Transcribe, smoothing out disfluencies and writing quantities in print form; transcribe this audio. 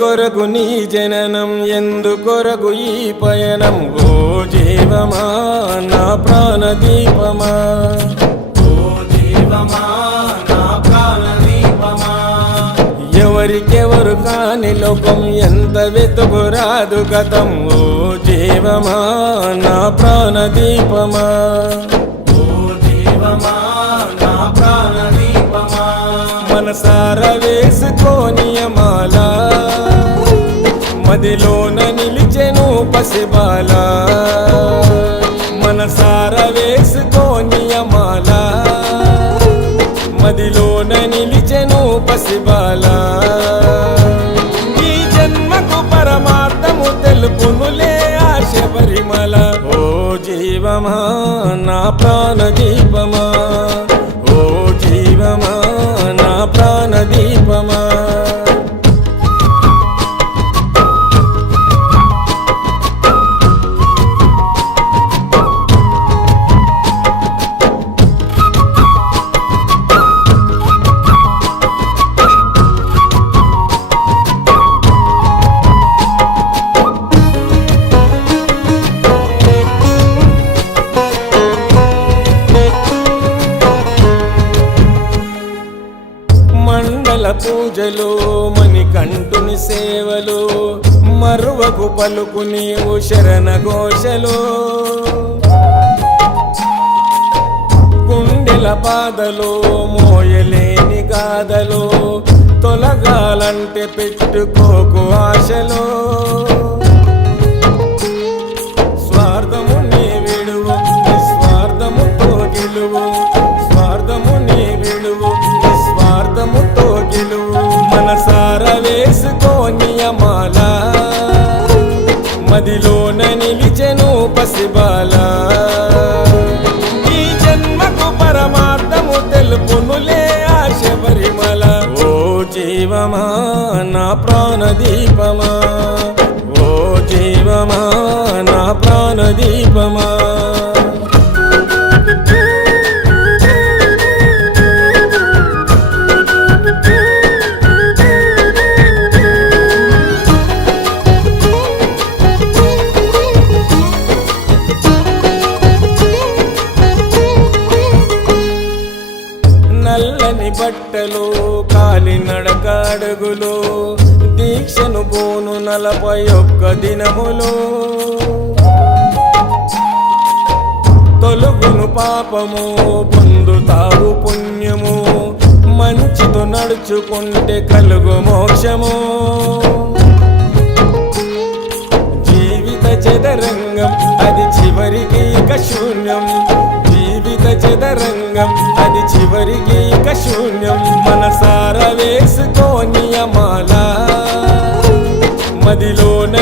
కొరకు నీ జననం, ఎందుకొరకు ఈ పయనం? ఓ జీవమా నా ప్రాణదీపమా, ఓ జీవమా నా ప్రాణదీపమా. ఎవరికెవరు కాని లోకం, ఎంత వెతుకురాదు గతం. ఓ జీవమా నా ప్రాణదీపమా, ఓ జీవమా నా ప్రాణదీపమా. మనసార వేసుకోని మాల, మదిలోన నిలిచెను పసిబాల. మనసార వేసుకోని మాల, మదిలోన నిలిచెను పసిబాల. ఈ జన్మకు పరమార్థము తెలుపునులే ఆశ పరిమళ. ఓ జీవమా నా ప్రాణదీపమా, ఓ జీవమా నా ప్రాణదీపమా. మండల పూజలు, మణికంఠుని సేవలు, మరువకు పలుకు నీవు శరణ ఘోషలు. గుండెల బాధలు, మోయలేని గాథలు, తొలగాలంటే పెట్టుకోకు ఆశలు. స్వార్థము నీ విడువు, నిస్వార్థముతో గెలువు. స్వార్థము నీ విడువు, నిస్వార్థముతో గెలువు. మనసార వేసుకోని మాల, మదిలోన నిలిచెను పసిబాల. ఈ జన్మకు పరమార్థము తెలుపునులే ఆశ పరిమళ. ఓ జీవమా నా ప్రాణదీపమా, ఓ జీవమా నా ప్రాణదీపమా. నల్లని బట్టలు, కాలినడక అడుగులు, దీక్షను పోను 41 దినములు. తొలుగును పాపము, పొందుతావు పుణ్యము. మంచితో నడుచుకుంటే కలుగు మోక్షము. జీవిత చదరంగం అది చివరికి ఇక శూన్యం. జీవిత చదరంగం అది చివరికి ఇక శూన్యం. మనసార వేసుకోని మాల, మదిలోన